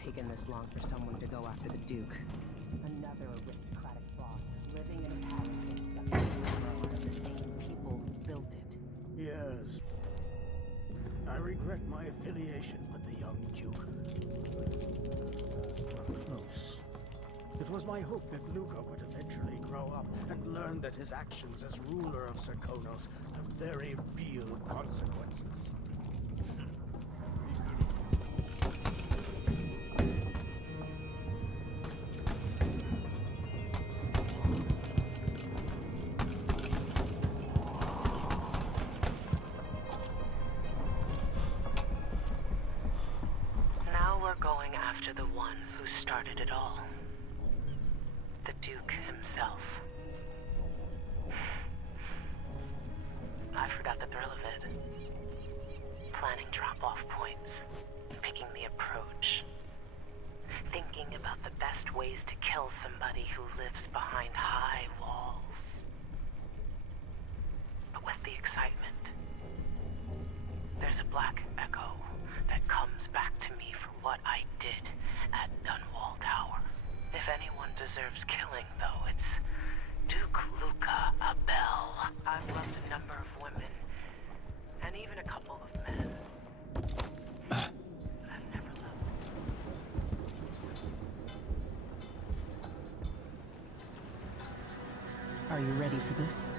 taken this long for someone to go after the Duke. Another aristocratic boss, living in a palace and sucking the out of the same people who built it. Yes. I regret my affiliation with the young Duke. Close. It was my hope that Luca would eventually grow up and learn that his actions as ruler of Serkonos have very real consequences. Now we're going after the one who started it all. The Duke himself. I forgot the thrill of it. Planning drop-off points, picking the approach, thinking about the best ways to kill somebody who lives behind high walls. But with the excitement, there's a black echo that comes back to me for what I did at Dunwall Tower. If anyone deserves killing, though, it's Duke Luca Abel. I've loved a number of women, and even a couple of men. I've never loved. Are you ready for this?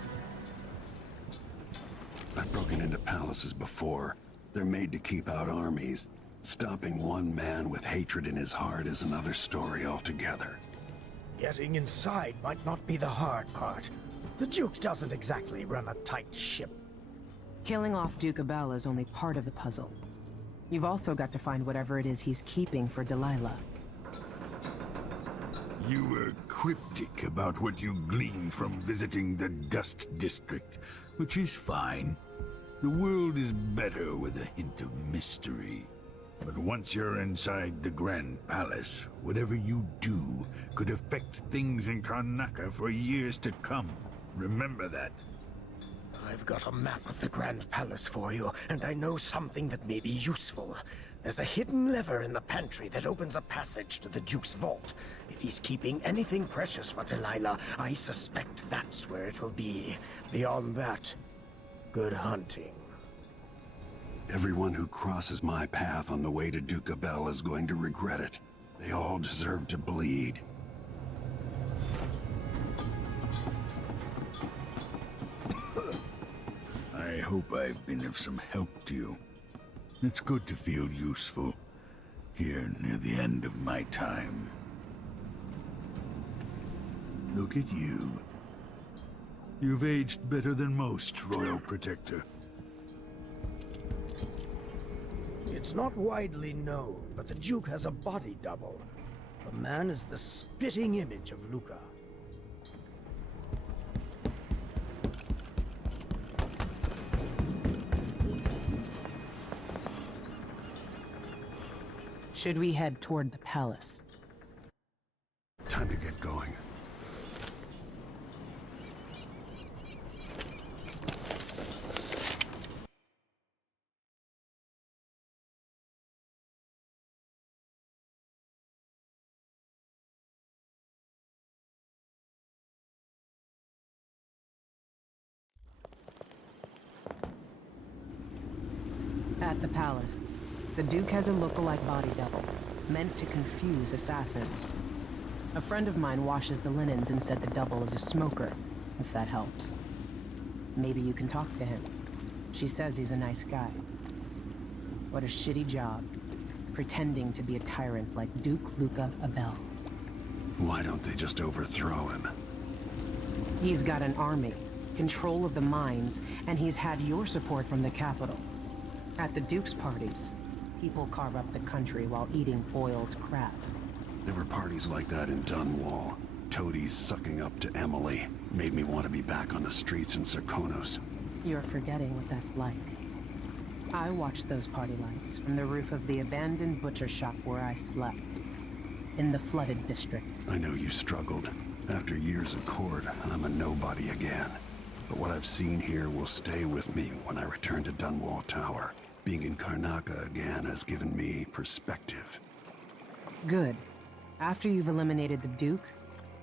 I've broken into palaces before. They're made to keep out armies. Stopping one man with hatred in his heart is another story altogether. Getting inside might not be the hard part. The Duke doesn't exactly run a tight ship. Killing off Duke Abel is only part of the puzzle. You've also got to find whatever it is he's keeping for Delilah. You were cryptic about what you gleaned from visiting the Dust District, which is fine. The world is better with a hint of mystery. But once you're inside the Grand Palace, whatever you do could affect things in Karnaca for years to come. Remember that. I've got a map of the Grand Palace for you, and I know something that may be useful. There's a hidden lever in the pantry that opens a passage to the Duke's vault. If he's keeping anything precious for Delilah, I suspect that's where it'll be. Beyond that, good hunting. Everyone who crosses my path on the way to Duke Abel is going to regret it. They all deserve to bleed. I hope I've been of some help to you. It's good to feel useful, here near the end of my time. Look at you. You've aged better than most, Royal Protector. It's not widely known, but the Duke has a body double. The man is the spitting image of Luca. Should we head toward the palace? Time to get going. At the palace, the Duke has a look-alike body double, meant to confuse assassins. A friend of mine washes the linens and said the double is a smoker, if that helps. Maybe you can talk to him. She says he's a nice guy. What a shitty job, pretending to be a tyrant like Duke Luca Abel. Why don't they just overthrow him? He's got an army, control of the mines, and he's had your support from the capital. At the Duke's parties, people carve up the country while eating boiled crab. There were parties like that in Dunwall. Toadies sucking up to Emily made me want to be back on the streets in Serkonos. You're forgetting what that's like. I watched those party lights from the roof of the abandoned butcher shop where I slept, in the flooded district. I know you struggled. After years of court, I'm a nobody again. But what I've seen here will stay with me when I return to Dunwall Tower. Being in Karnaca again has given me perspective. Good. After you've eliminated the Duke,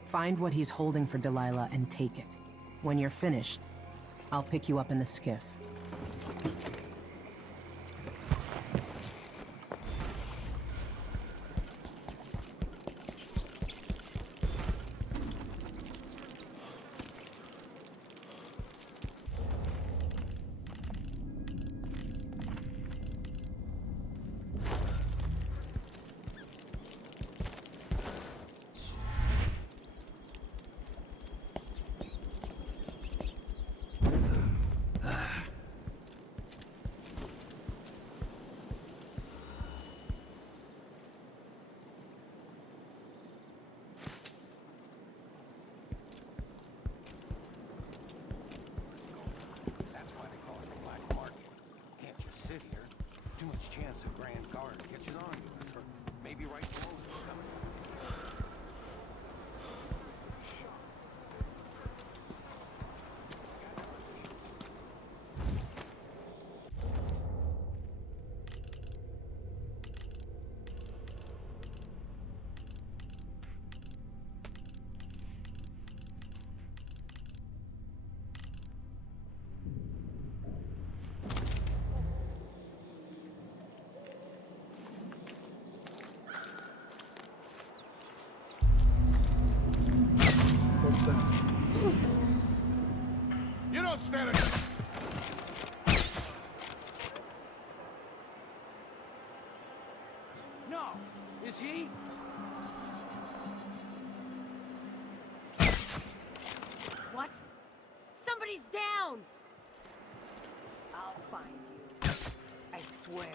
find what he's holding for Delilah and take it. When you're finished, I'll pick you up in the skiff. That's why they call it the black market. Can't just sit here. Too much chance a Grand Guard catches on to us, or maybe right below us coming. You don't stand it. No! Is he? What? Somebody's down! I'll find you. I swear.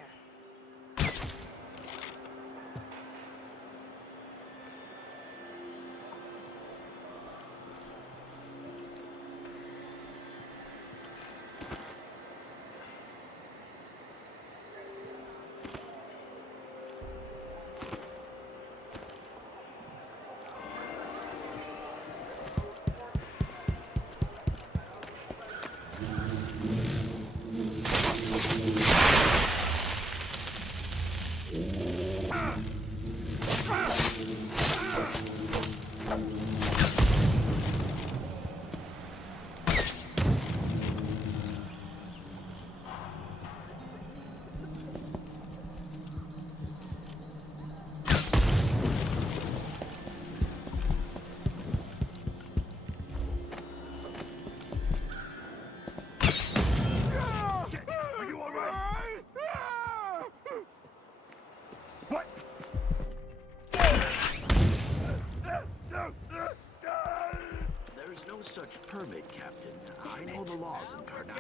There's no such permit, Captain. I know the laws in Karnak.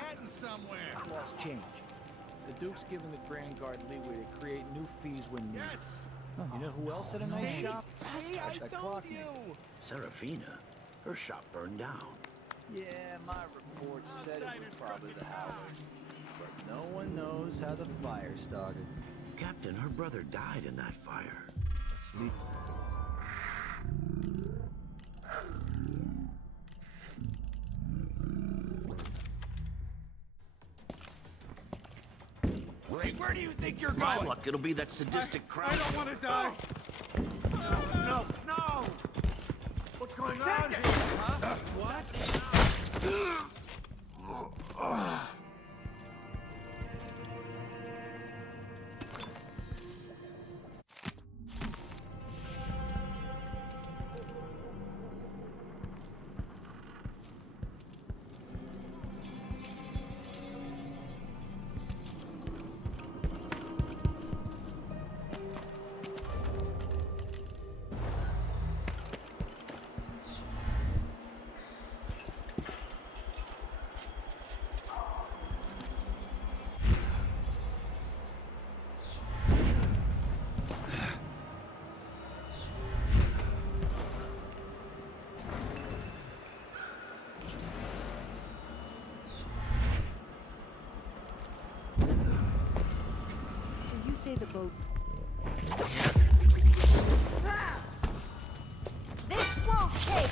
Lost change. The Duke's giving the Grand Guard leeway to create new fees when needed. Yes. You know who else had a nice shop? See, I told you. Serafina, her shop burned down. Yeah, my report said it was probably the Howard. But no one knows how the fire started. Captain, her brother died in that fire. Asleep. Ray, where do you think you're My going? luck, it'll be that sadistic crowd. I don't want to die. No! No! What's going on here? Huh? What? You say the boat... This won't take...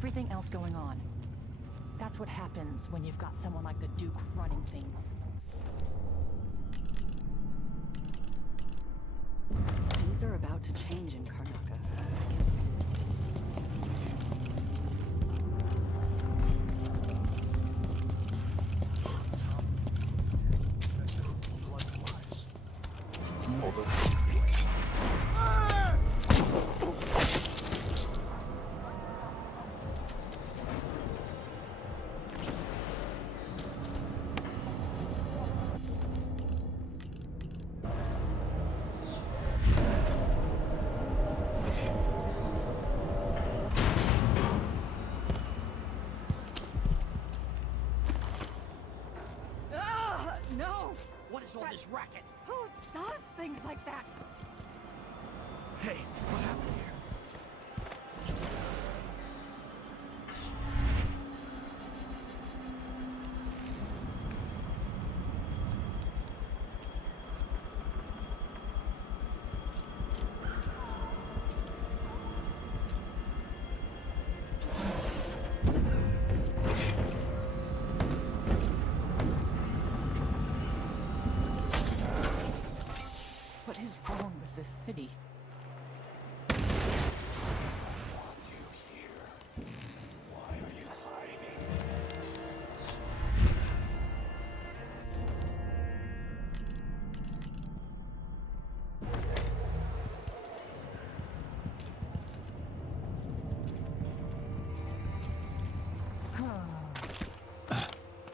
everything else going on. That's what happens when you've got someone like the Duke running things. Things are about to change in Karnaka. No! What is all this racket? Who does things like that? Hey, what happened here? What is wrong with this city?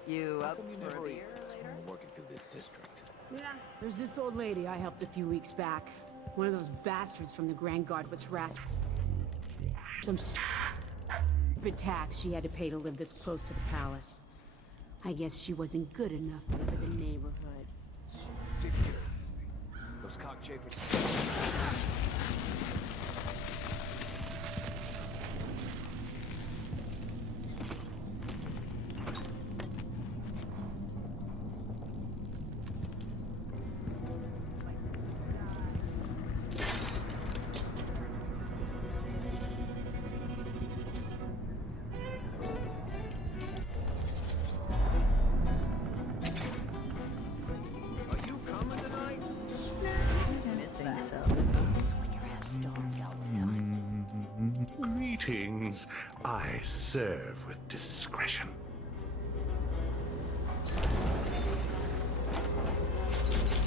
You up for a beer later? Working through this district. Yeah, there's this old lady I helped a few weeks back. One of those bastards from the Grand Guard was harassing some stupid tax she had to pay to live this close to the palace. I guess she wasn't good enough for the neighborhood. Those cockchafers. Are you coming tonight? Didn't think so. When you're half-starved all the time. Greetings. I serve with discretion.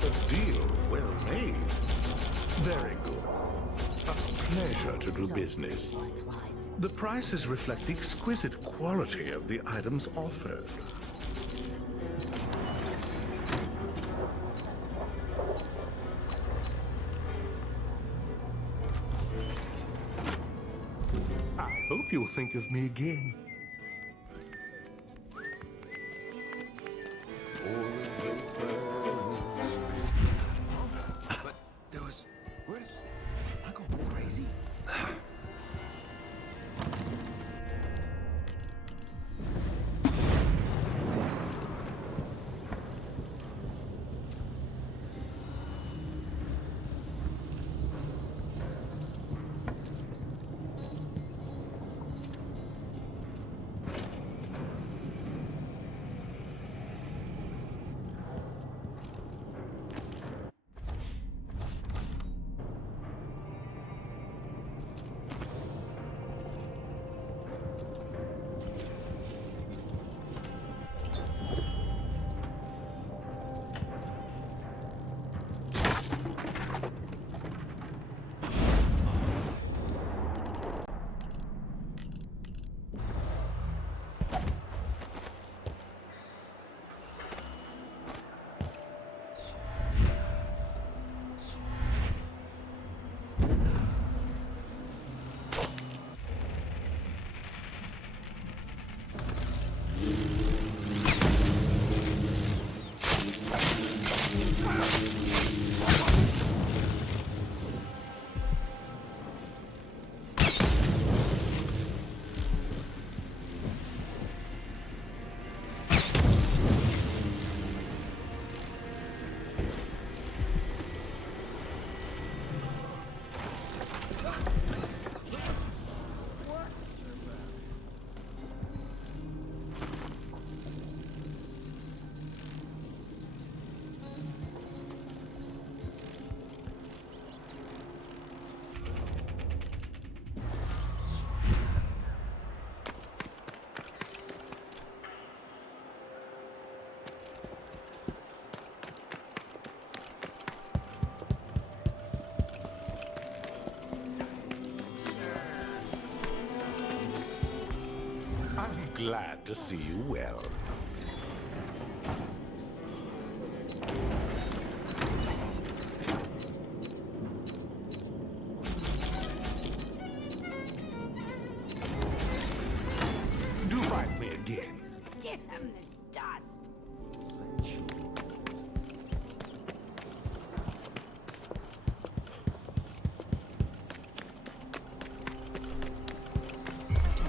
A deal well made. Very good. A pleasure to do business. The prices reflect the exquisite quality of the items offered. I hope you'll think of me again. But there was... Where's... Am I going crazy? glad to see you well. Do find me again. Get him this dust!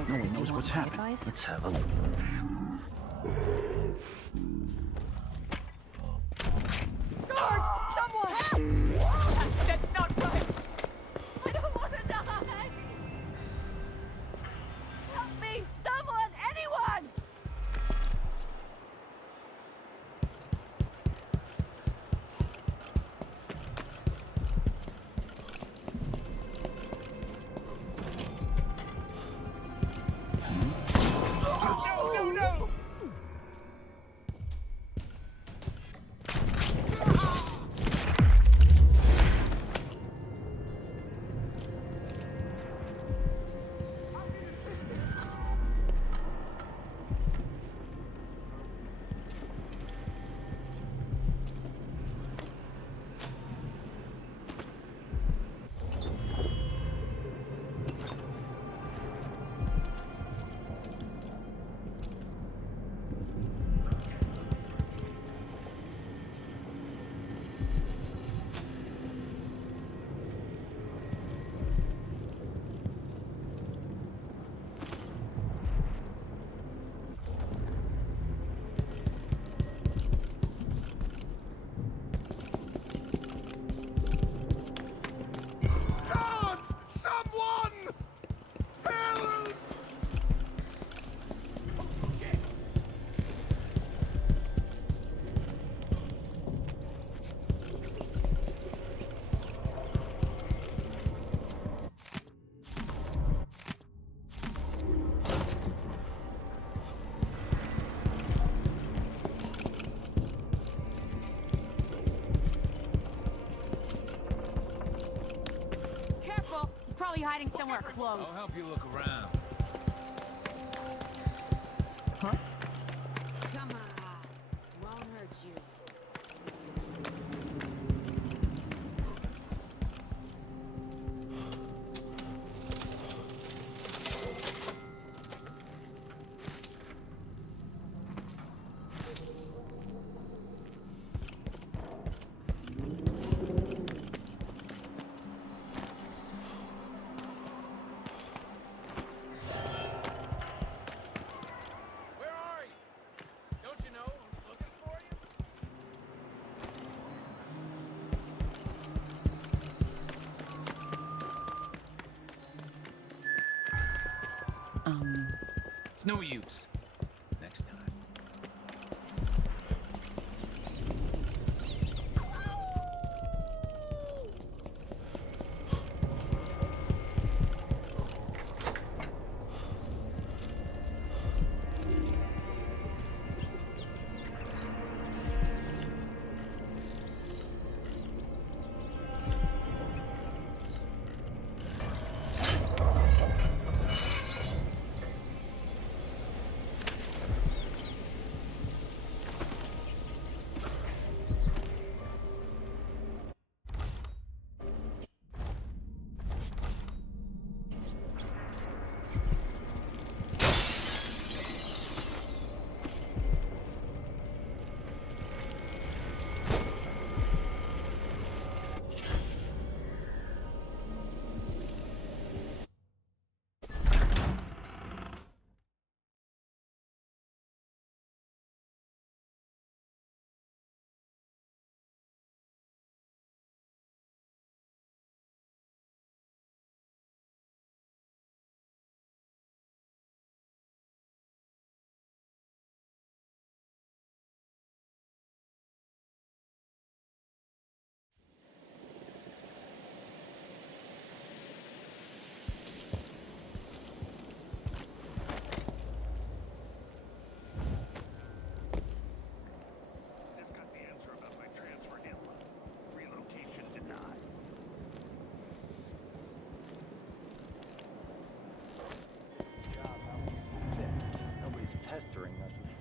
No one knows what's happening. Advice? Let's have a look. Guards! Someone! That's not right! I don't want to die! Help me! Someone! Anyone! No, no, no! Guards! Someone! Help! Careful! He's probably hiding somewhere close. I'll help you look around. Huh? Come on. Won't hurt you. Where are you? Don't you know who's looking for you? It's no use. Next time.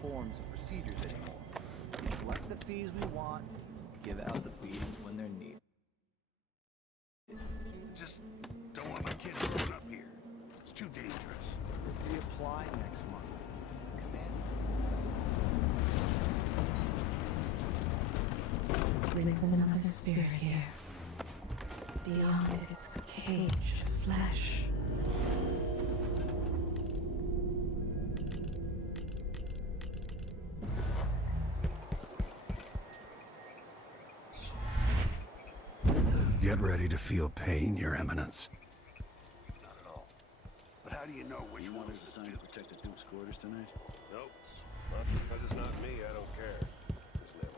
forms and procedures anymore. We collect the fees we want, give out the beatings when they're needed. Just don't want my kids growing up here. It's too dangerous. Reapply next month. There's another spirit here. Beyond its cage of flesh. Get ready to feel pain, Your Eminence. Not at all. But how do you know which one is assigned to protect the Duke's quarters tonight? Nope. Not because it's not me, I don't care. It's never.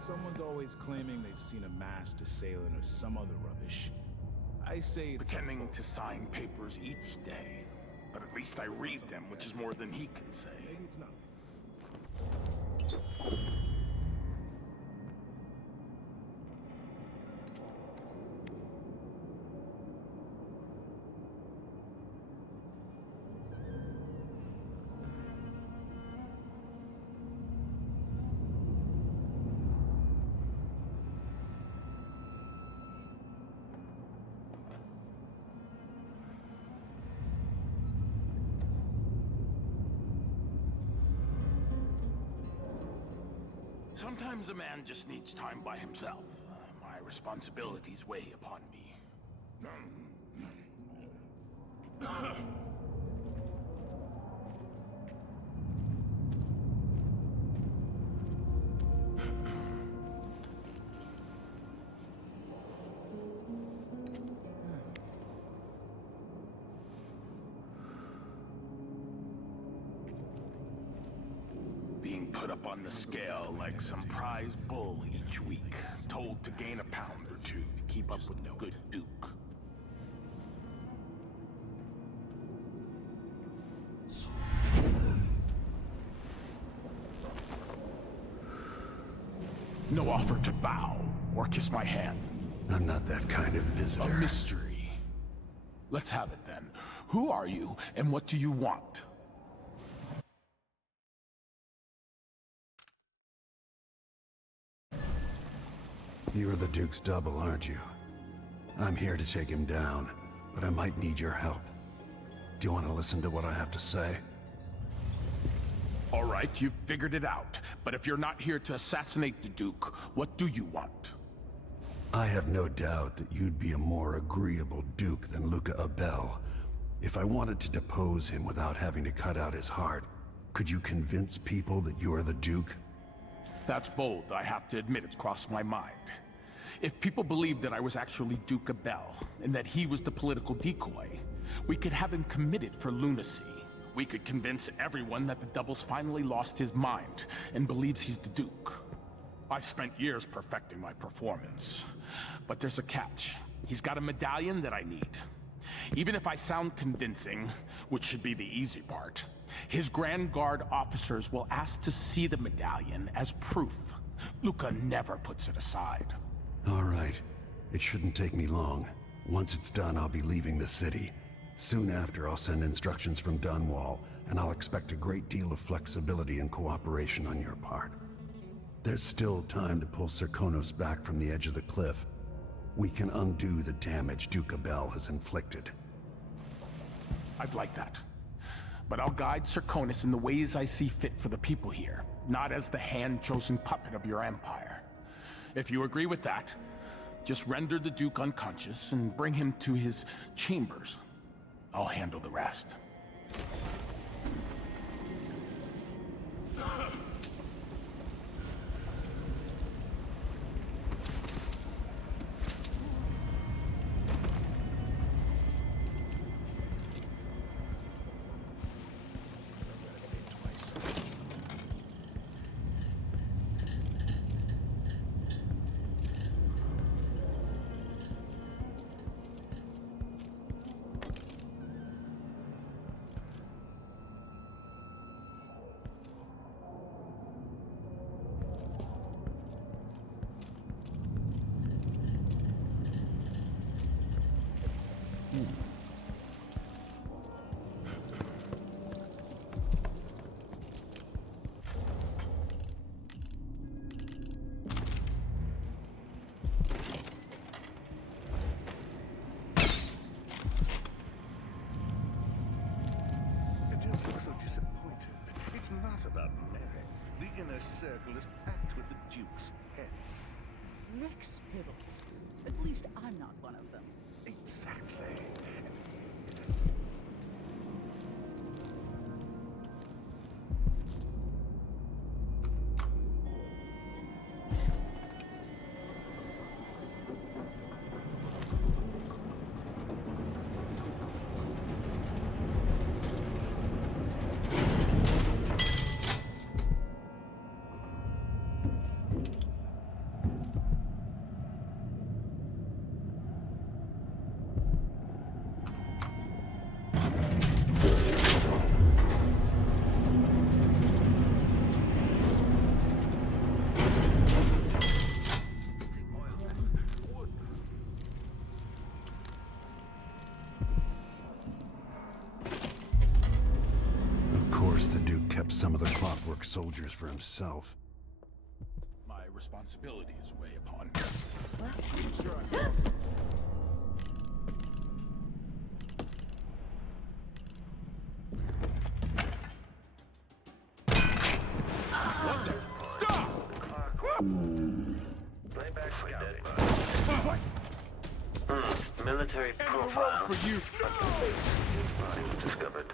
Someone's always claiming they've seen a masked assailant or some other rubbish. I say it's Pretending to sign papers each day. But at least I read them, which is more than he can say. It's nothing. Sometimes a man just needs time by himself. My responsibilities weigh upon me. Being put up on the scale like some prize bull each week, told to gain a pound or two to keep up with the good Duke. No offer to bow or kiss my hand. I'm not that kind of visitor. A mystery. Let's have it then. Who are you and what do you want? You're the Duke's double, aren't you? I'm here to take him down, but I might need your help. Do you want to listen to what I have to say? All right, you've figured it out. But if you're not here to assassinate the Duke, what do you want? I have no doubt that you'd be a more agreeable Duke than Luca Abel. If I wanted to depose him without having to cut out his heart, could you convince people that you are the Duke? That's bold. I have to admit it's crossed my mind. If people believed that I was actually Duke Abel, and that he was the political decoy, we could have him committed for lunacy. We could convince everyone that the Double's finally lost his mind, and believes he's the Duke. I've spent years perfecting my performance. But there's a catch. He's got a medallion that I need. Even if I sound convincing, which should be the easy part, his Grand Guard officers will ask to see the medallion as proof. Luca never puts it aside. All right. It shouldn't take me long. Once it's done, I'll be leaving the city. Soon after, I'll send instructions from Dunwall, and I'll expect a great deal of flexibility and cooperation on your part. There's still time to pull Serkonos back from the edge of the cliff. We can undo the damage Duke Abel has inflicted. I'd like that. But I'll guide Serkonis in the ways I see fit for the people here, not as the hand-chosen puppet of your empire. If you agree with that, just render the Duke unconscious and bring him to his chambers. I'll handle the rest. So disappointed. It's not about merit. The inner circle is packed with the Duke's pets. Rick Spittles. At least I'm not one of them. Exactly. Some of the clockwork soldiers for himself. My responsibility is way upon me. What the? Stop! Playback scouting. Military profile. For you. Bodies discovered.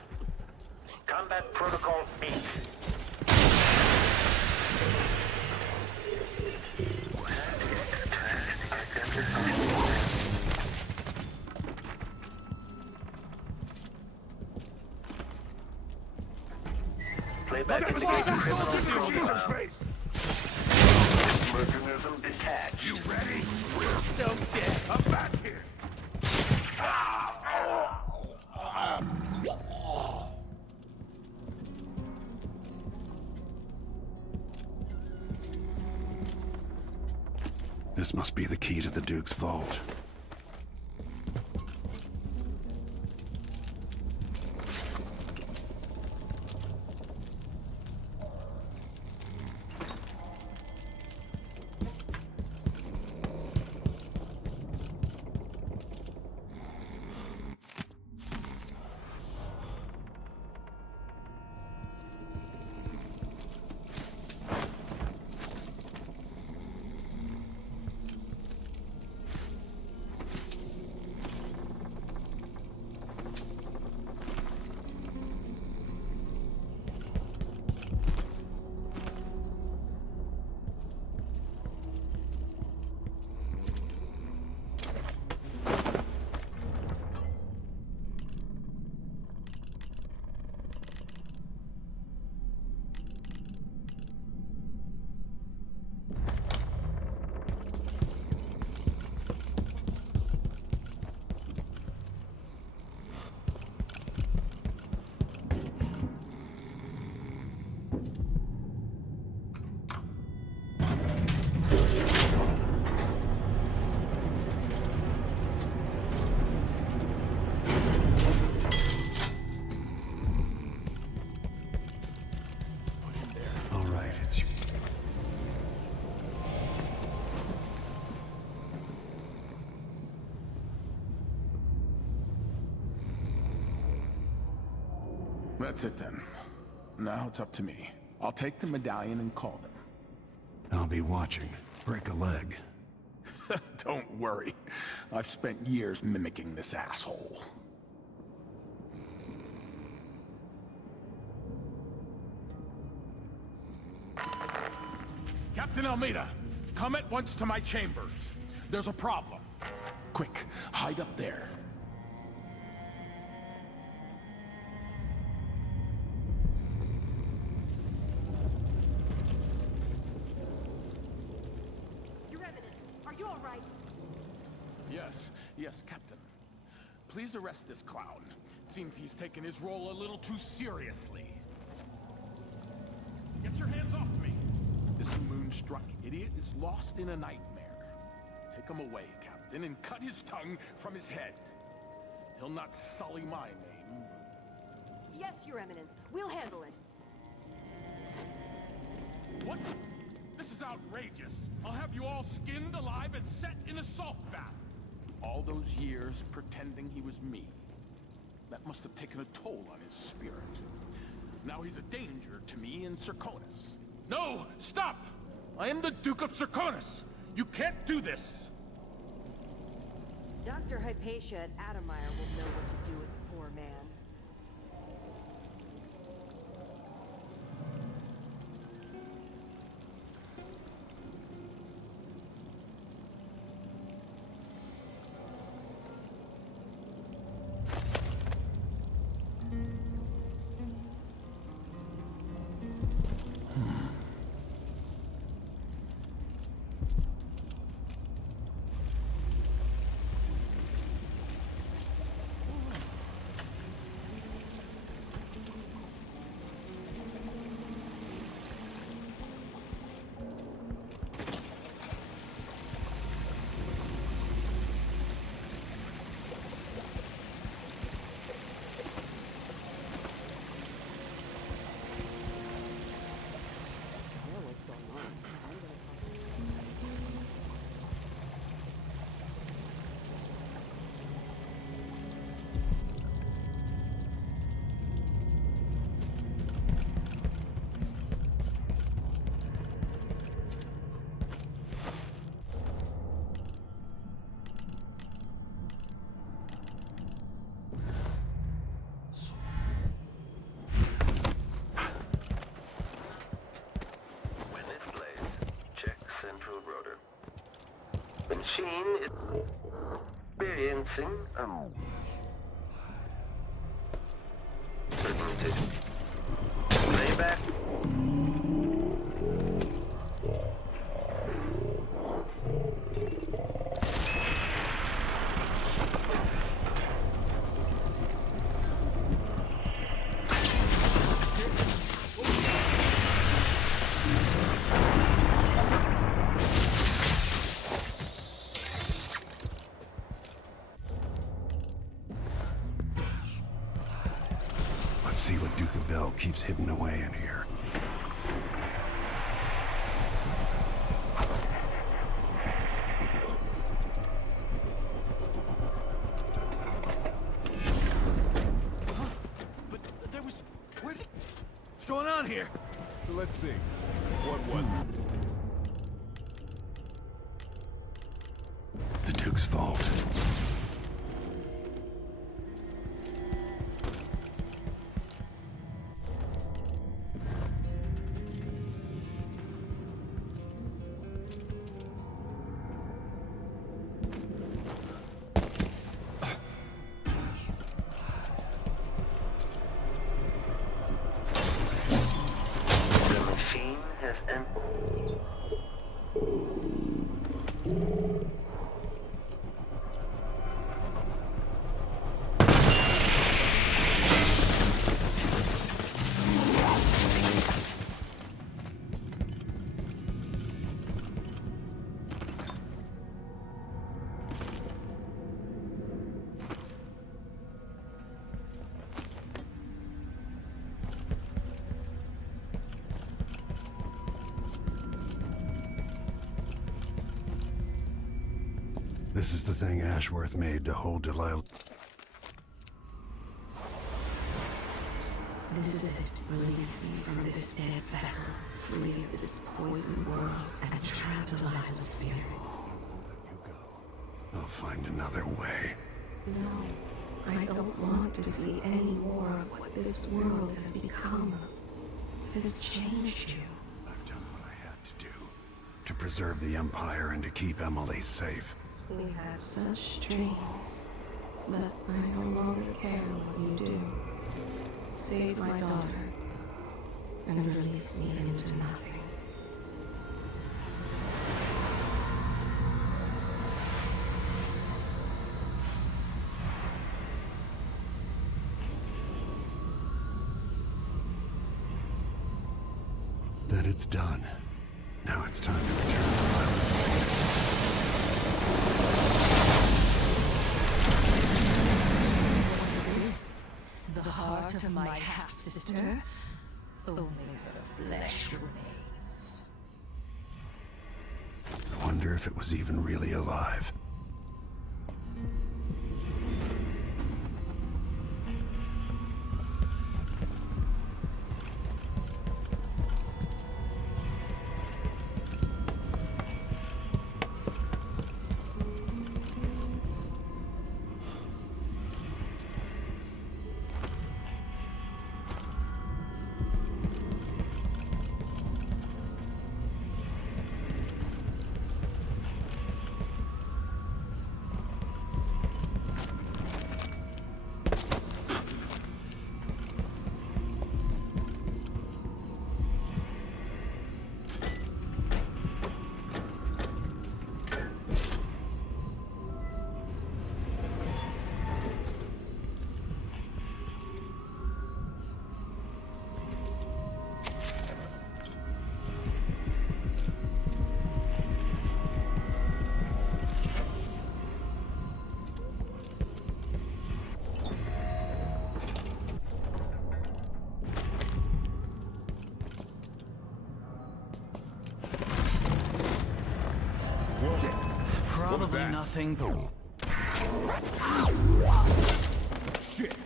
Combat Protocol 8. Playback indicates criminal profile. Mechanism detached. You ready? We're still dead. I'm back here. This must be the key to the Duke's vault. That's it then. Now it's up to me. I'll take the medallion and call them. I'll be watching. Break a leg. Don't worry. I've spent years mimicking this asshole. Captain Almeida, come at once to my chambers. There's a problem. Quick, hide up there. Your Eminence, are you all right? Yes, Captain. Please arrest this clown. Seems he's taken his role a little too seriously. Get your hands off me! This moonstruck idiot is lost in a nightmare. Take him away, Captain, and cut his tongue from his head. He'll not sully my name. Yes, Your Eminence. We'll handle it. What? This is outrageous. I'll have you all skinned alive and set in a salt bath. All those years pretending he was me. That must have taken a toll on his spirit. Now he's a danger to me and Serconis. No! Stop! I am the Duke of Serconis! You can't do this! Dr. Hypatia at Adamire will know what to do with the poor man. Machine is experiencing playback. See what Duke of Bell keeps hidden away in here. But there was... What's going on here? So let's see. What was it? The Duke's vault. This is the thing Ashworth made to hold Delilah. This is it. Release me from this dead vessel, free of this poisoned world, and tranquilize the spirit. I'll find another way. No, I don't want to see any more of what this world has become. It has changed you. I've done what I had to do. To preserve the Empire and to keep Emily safe. We had such dreams, but I no longer care what you do. Save my daughter, and release me into nothing. That it's done. Now it's time to return to Palace. The heart of my half-sister? Only her flesh remains. I wonder if it was even really alive. Probably nothing. Shit.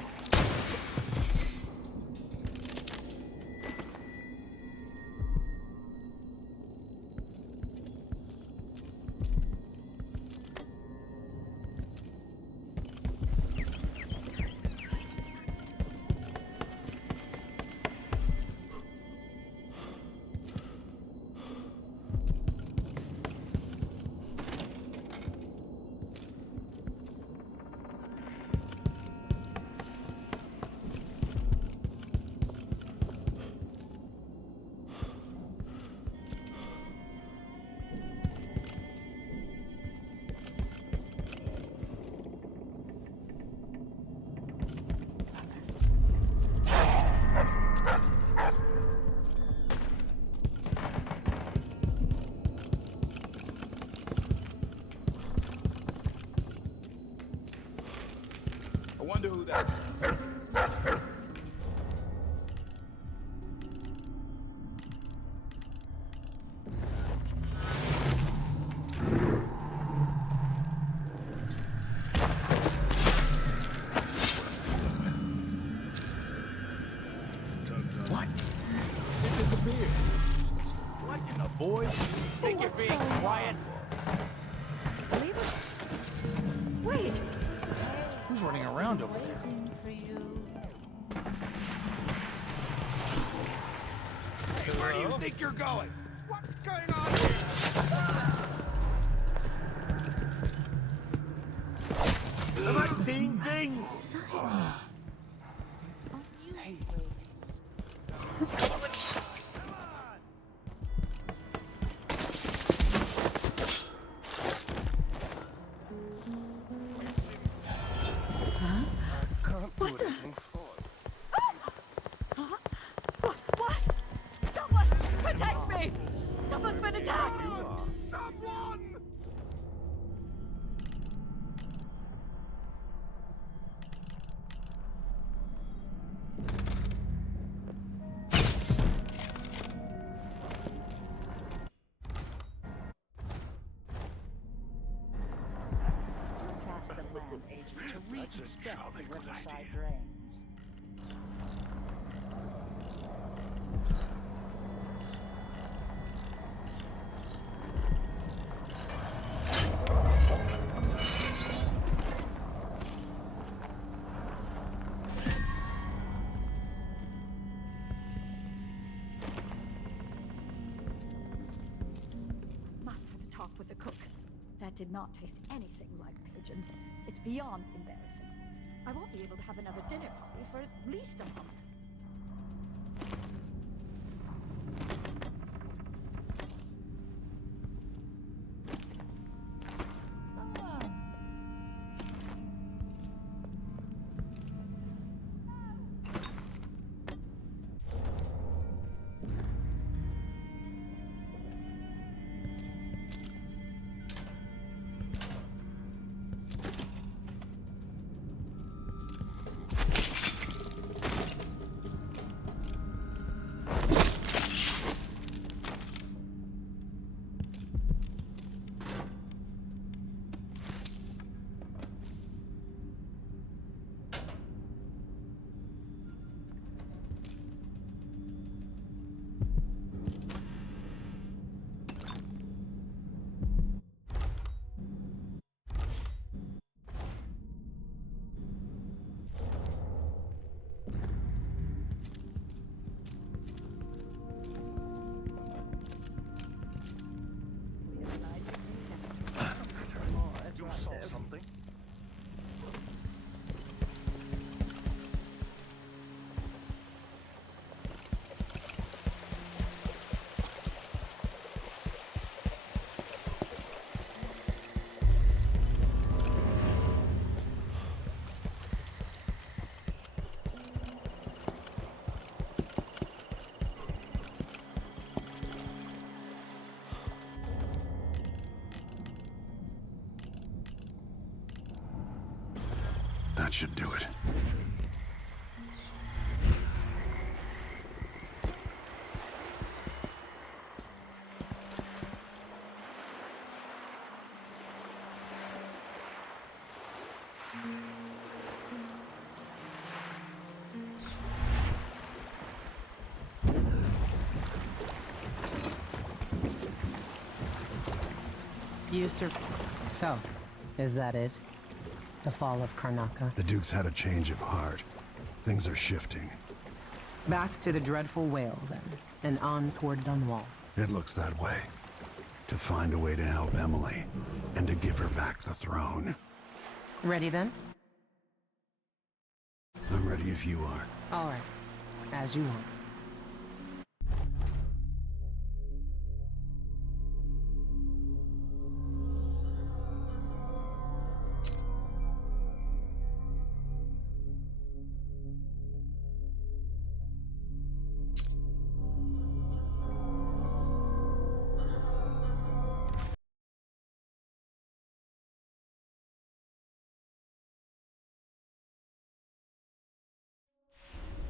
I wonder who that is. What? It disappeared. What in the boy? Think you're being quiet? Leave us. Wait. Who's running around over there? Hey, where do you think you're going? What's going on here? Am I seeing things? Protect me! Someone's been attacked! Task the land agent to reconstruct the riverside drains. did not taste anything like pigeon. It's beyond embarrassing. I won't be able to have another dinner party for at least a month. You saw something? That should do it. So, is that it? The fall of Karnaca? The Duke's had a change of heart. Things are shifting. Back to the dreadful whale, then, and on toward Dunwall. It looks that way. To find a way to help Emily, and to give her back the throne. Ready, then? I'm ready if you are. All right. As you want.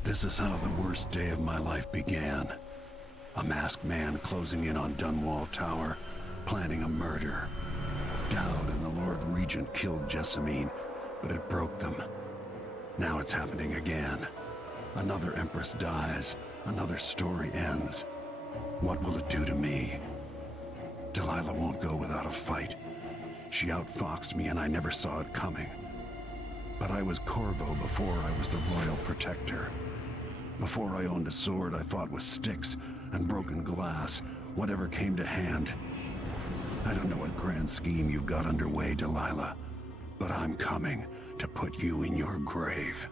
This is how the worst day of my life began. A masked man closing in on Dunwall Tower, planning a murder. Dowd and the Lord Regent killed Jessamine, but it broke them. Now it's happening again. Another Empress dies, another story ends. What will it do to me? Delilah won't go without a fight. She outfoxed me and I never saw it coming. But I was Corvo before I was the Royal Protector. Before I owned a sword, I fought with sticks and broken glass, whatever came to hand. I don't know what grand scheme you've got underway, Delilah, but I'm coming to put you in your grave.